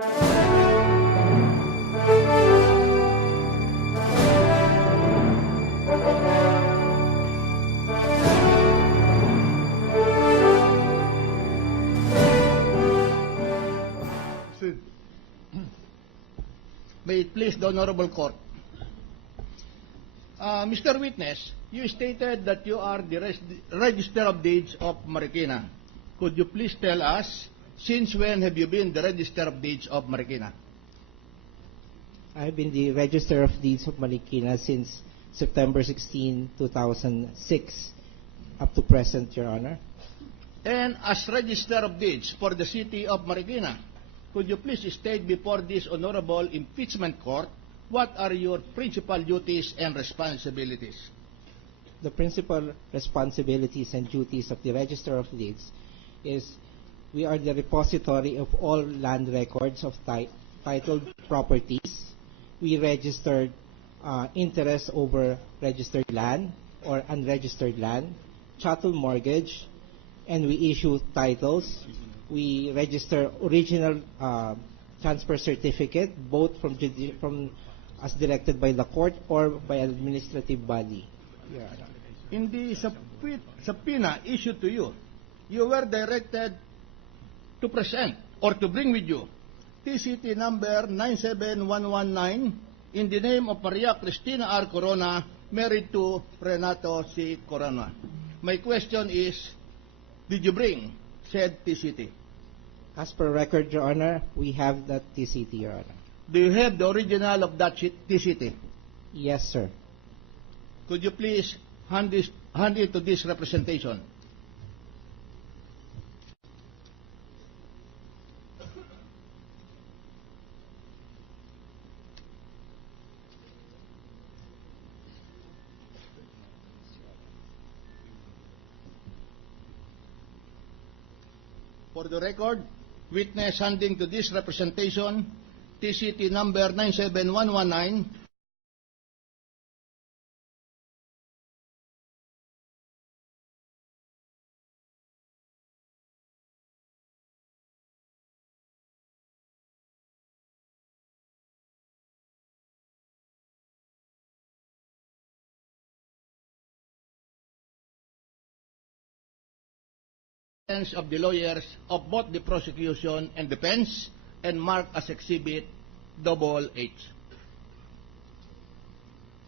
May it please the Honorable Court. Mr. Witness, you stated that you are the Register of Deeds of Marikina. Could you please tell us, since when have you been the Register of Deeds of Marikina? I've been the Register of Deeds of Marikina since September 16, 2006, up to present, Your Honor. And as Register of Deeds for the City of Marikina, could you please state before this Honorable Impeachment Court what are your principal duties and responsibilities? The principal responsibilities and duties of the Register of Deeds is we are the repository of all land records of titled properties. We registered interest over registered land or unregistered land, chattel mortgage, and we issue titles. We register original transfer certificate, both from as directed by the court or by an administrative body. Yeah. In the subpoena issued to you, you were directed to present or to bring with you TCT number 97119 in the name of Maria Cristina R. Corona, married to Renato C. Corona. My question is, did you bring said TCT? As per record, Your Honor, we have that TCT, Your Honor. Do you have the original of that TCT? Yes, sir. Could you please hand it to this representation? For the record, witness handing to this representation TCT number 97119 of the lawyers of both the prosecution and defense and marked as Exhibit H.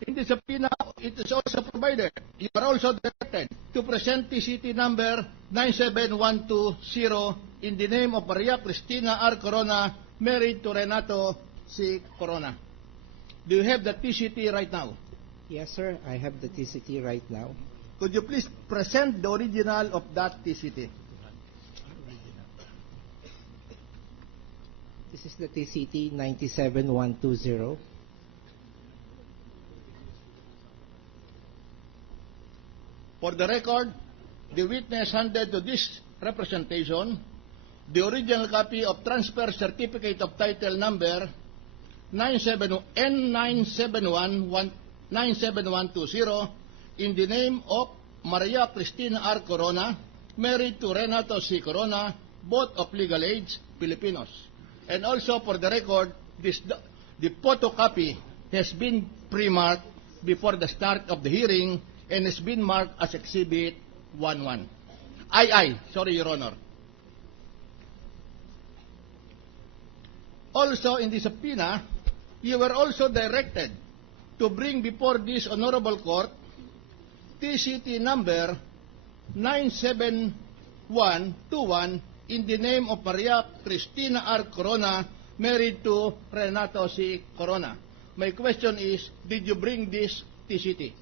In the subpoena, it is also provided. You are also directed to present TCT number 97120 in the name of Maria Cristina R. Corona, married to Renato C. Corona. Do you have the TCT right now? Yes, sir. I have the TCT right now. Could you please present the original of that TCT? This is the TCT 97120. For the record, the witness handed to this representation the original copy of transfer certificate of title number N97120 in the name of Maria Cristina R. Corona, married to Renato C. Corona, both of legal age, Filipinos. And also for the record, the photocopy has been pre-marked before the start of the hearing and has been marked as Exhibit 11. Sorry, Your Honor. Also in the subpoena, you were also directed to bring before this honorable court TCT number 97121 in the name of Maria Cristina R. Corona, married to Renato C. Corona. My question is, did you bring this TCT?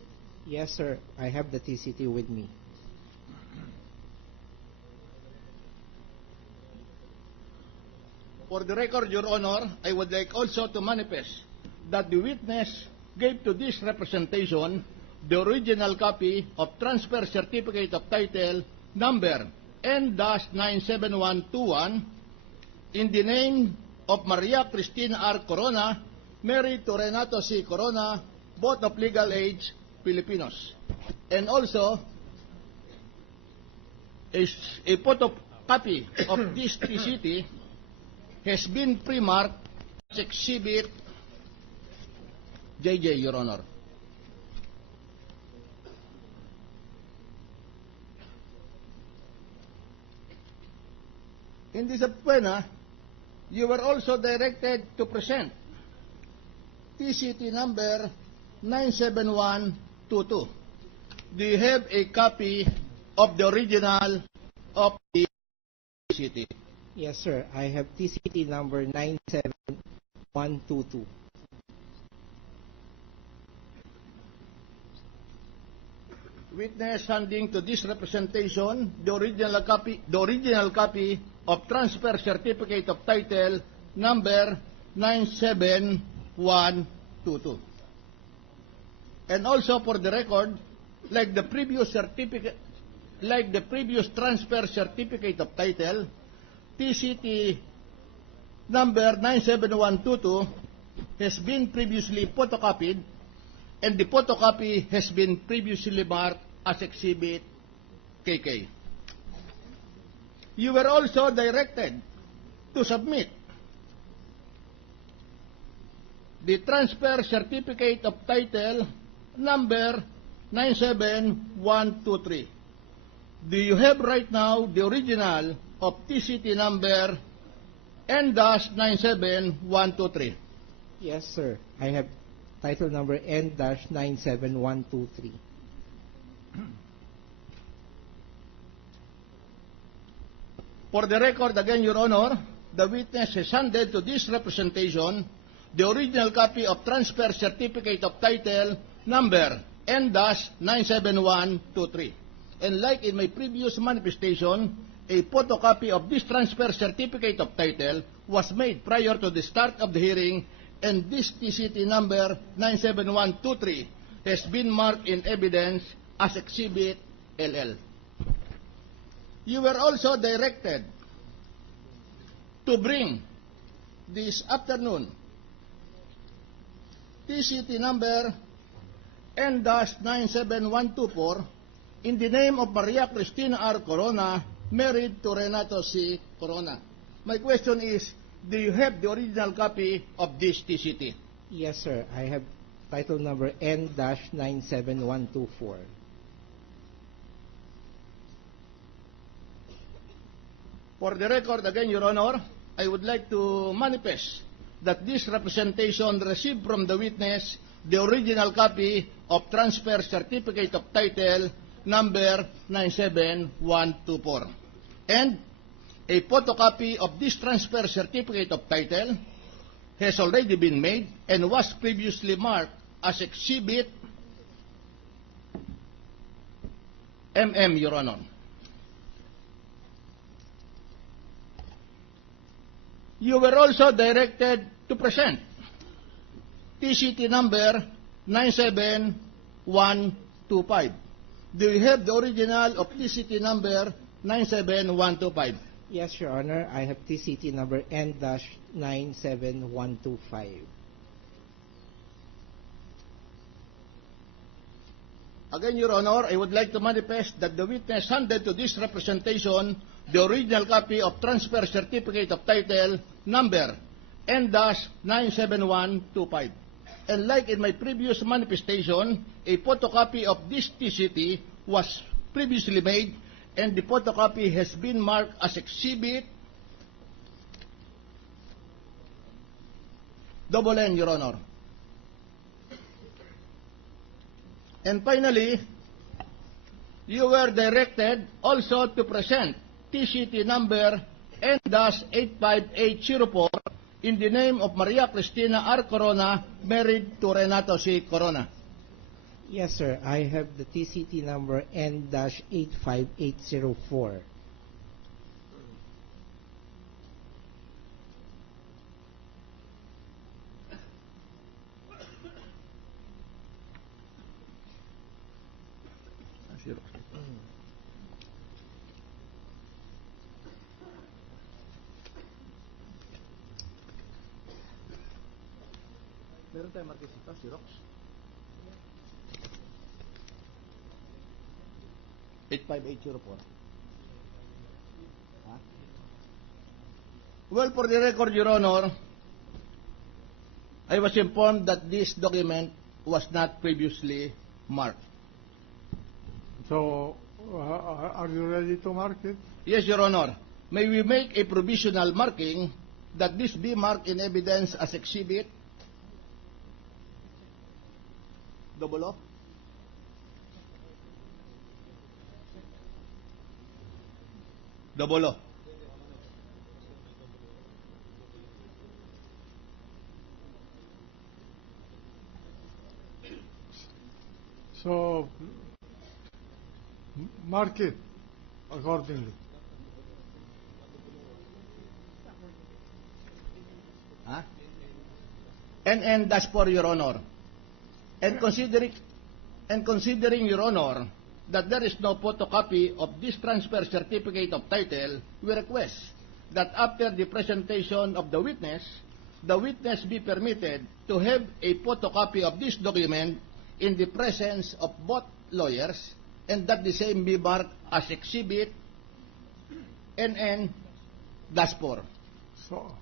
Yes, sir. I have the TCT with me. For the record, Your Honor, I would like also to manifest that the witness gave to this representation the original copy of transfer certificate of title number N-97121 in the name of Maria Cristina R. Corona, married to Renato C. Corona, both of legal age, Filipinos. And also, a photocopy of this TCT has been pre-marked as Exhibit JJ, Your Honor. In this subpoena, you were also directed to present TCT number 97122. Do you have a copy of the original of the TCT? Yes, sir. I have TCT number 97122. Witness handing to this representation the original copy of transfer certificate of title number 97122. And also for the record, like the previous transfer certificate of title, TCT number 97122 has been previously photocopied, and the photocopy has been previously marked as Exhibit KK. You were also directed to submit the transfer certificate of title number 97123. Do you have right now the original of TCT number N-97123? Yes, sir. I have title number N-97123. For the record, again, Your Honor, the witness has handed to this representation the original copy of transfer certificate of title number N-97123. And like in my previous manifestation, a photocopy of this transfer certificate of title was made prior to the start of the hearing, and this TCT number 97123 has been marked in evidence as Exhibit LL. You were also directed to bring this afternoon TCT number N-97124 in the name of Maria Cristina R. Corona, married to Renato C. Corona. My question is, do you have the original copy of this TCT? Yes, sir. I have title number N-97124. For the record, again, Your Honor, I would like to manifest that this representation received from the witness the original copy of transfer certificate of title number 97124. And a photocopy of this transfer certificate of title has already been made and was previously marked as Exhibit MM, Your Honor. You were also directed to present TCT number 97125. Do you have the original of TCT number 97125? Yes, Your Honor. I have TCT number N-97125. Again, Your Honor, I would like to manifest that the witness handed to this representation the original copy of transfer certificate of title number N-97125. And like in my previous manifestation, a photocopy of this TCT was previously made, and the photocopy has been marked as Exhibit N, Your Honor. And finally, you were directed also to present TCT number N-85804 in the name of Maria Cristina R. Corona, married to Renato C. Corona. Yes, sir. I have the TCT number N-85804. Meron tayong markisita, Xerox. 85804. Ha? Well, for the record, Your Honor, I was informed that this document was not previously marked. So, are you ready to mark it? Yes, Your Honor. May we make a provisional marking that this be marked in evidence as exhibit double O? Double O. So, mark it accordingly. Huh? And that's for Your Honor. And considering, Your Honor, that there is no photocopy of this transfer certificate of title, we request that after the presentation of the witness be permitted to have a photocopy of this document in the presence of both lawyers, and that the same be marked as exhibit NN-4. So,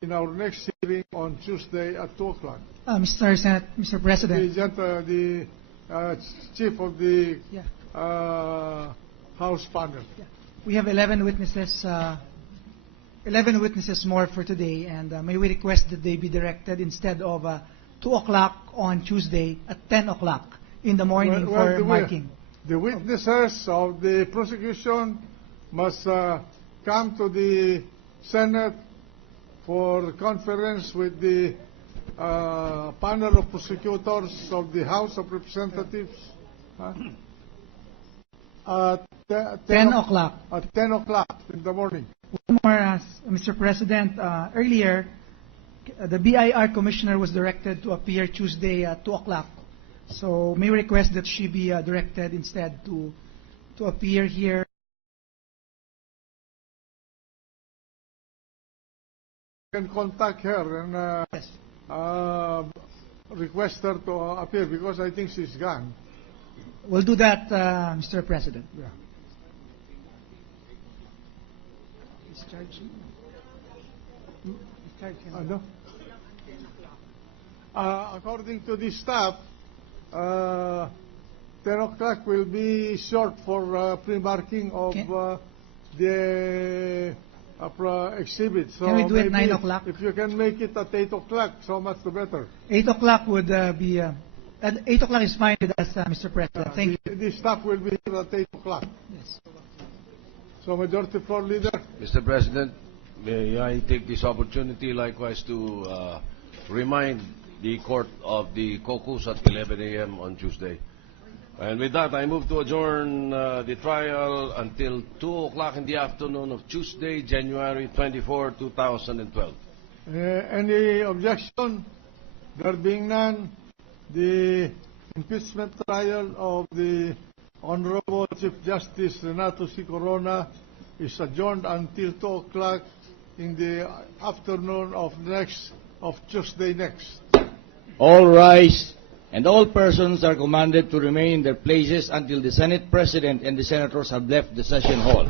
in our next hearing on Tuesday at 2 o'clock, Mr. President. the chief of the Yeah. House panel. Yeah. We have 11 witnesses more for today, and may we request that they be directed instead of 2 o'clock on Tuesday at 10 o'clock in the morning for marking. The witnesses of the prosecution must come to the Senate for conference with the panel of prosecutors of the House of Representatives at 10 o'clock. At 10 o'clock in the morning. One more, Mr. President. Earlier, the BIR Commissioner was directed to appear Tuesday at 2 o'clock. So may we request that she be directed instead to appear here. You can contact her and Yes. request her to appear because I think she's gone. We'll do that, Mr. President. Yeah. Ano? According to the staff, 10 o'clock will be short for pre-marking of the exhibit. So Can we do it maybe 9 o'clock? If you can make it at 8 o'clock, so much the better. 8 o'clock would be... 8 o'clock is fine with us, Mr. President. Thank you. The staff will be here at 8 o'clock. Yes. So Majority Floor Leader. Mr. President, may I take this opportunity likewise to remind the court of the caucus at 11 a.m. on Tuesday. And with that, I move to adjourn the trial until 2 o'clock in the afternoon of Tuesday, January 24, 2012. Any objection? There being none, the impeachment trial of the Honorable Chief Justice Renato C. Corona is adjourned until 2 o'clock in the afternoon of Tuesday next. All rise, and all persons are commanded to remain in their places until the Senate President and the Senators have left the session hall.